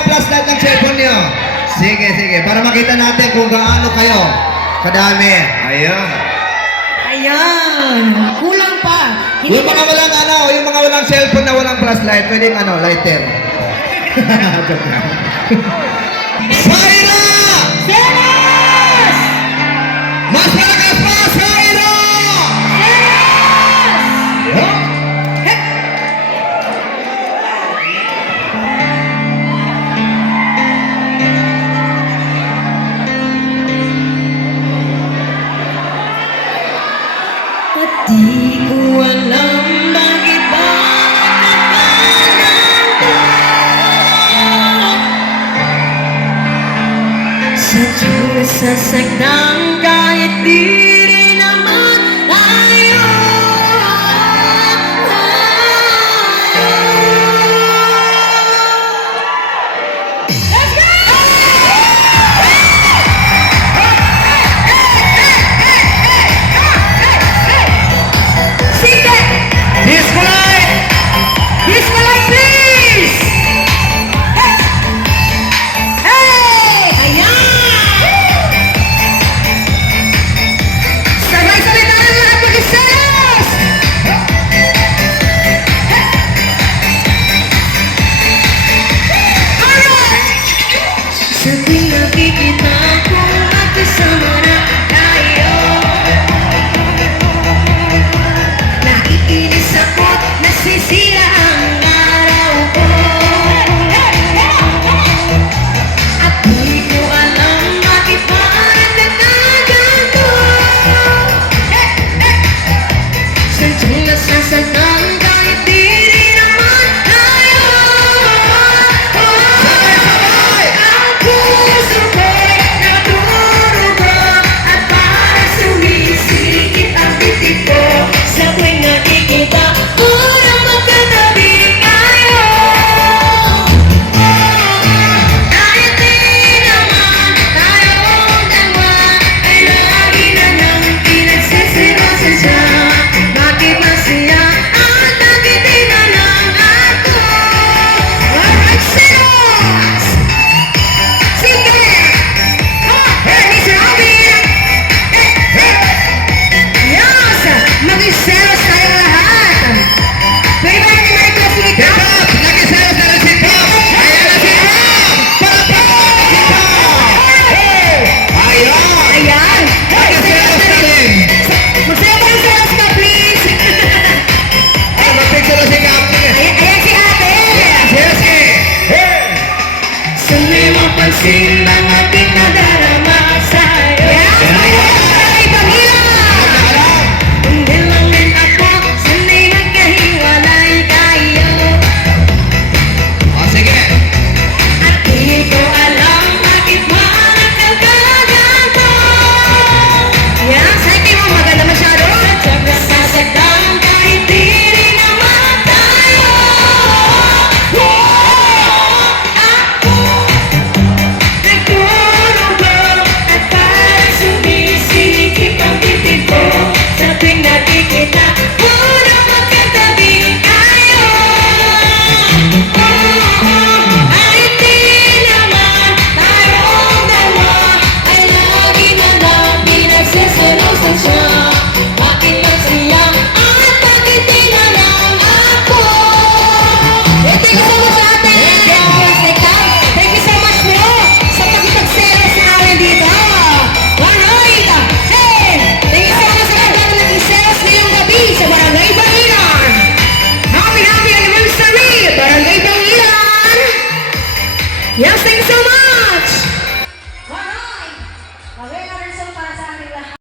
mga flashlight ng cellphone niyo. Sige, sige. Para makita natin kung gaano kayo kadami. Ayun. Ayan. Kulang pa. Yung mga walang yung mga walang cellphone na walang flashlight, pwedeng lighter. Joke lang. Saira! Seres! Mas malakas pa, Saira! Huh? At di ko alam bakit ba sa Diyos sasaktan kahit di rin naman tayo. Let's go! Sing it! Disco light! Disco light, please! Hey! Ayan! Sabay-sabay tayo mga pag-iselos! Alright! Sa tuwing nakikita ko magkasama na tayo, naiinis ako't nasisira ang araw ko. At di ko alam bakit ba nagkaganto. Sadyang nasasaktan kahit di rin naman tayo. Ang puso ko'y naturugo at para sumisikip ang titik ko sa tuwing nakikita ko na magkatabi kayo. Kahit di naman tayong dalawa ay lagi na lang pinagsisirosa. Bakit masaya at bakit di na lang ako? Alright, sinos! Sige! Hey, Mr. Alvin! Yes! Mag-selos tayo lahat! Pwede ba natin marito si Hip Ikaw? hop! Nakisayaw sa si Pop! Ayan na si Pop! Palapag! Si Pop! Hey! Ayun! Ayan! Nakisayaw sa rin! Magsayaw tayo selos ka, please! Ay, mag-picture na si Captain! Ayan si ate! Yes, eh! Hey! Sana'y mapansin ang ating nadarama sa'yo. Sana'y panghilang! Alam! Hindi lang din ako, sana'y magkahiwalay tayo. O, sige! At di ko alam bakit ba nagkakaganto. Yan, sa akin mo maganda masyado. Sadyang nasasaktan kahit di rin naman tayo. Ako nagtulog at parang sumisikip ang titig ko sa tuwing nakikita ko na magkatabi tayo. Kahit di naman tayong dalawa ay lagi na lang pinagsisilosan siya. Bakit masaya at bakit di na lang ako? Thank you so much, ate! Thank you so much, bro, sa pagkipagselos sa amin dito. Alright! Hey! Thank you so much sa kagano ng selos ngayong gabi sa Barangay Bangilan. Happy anniversary, Barangay Bangilan! Yes,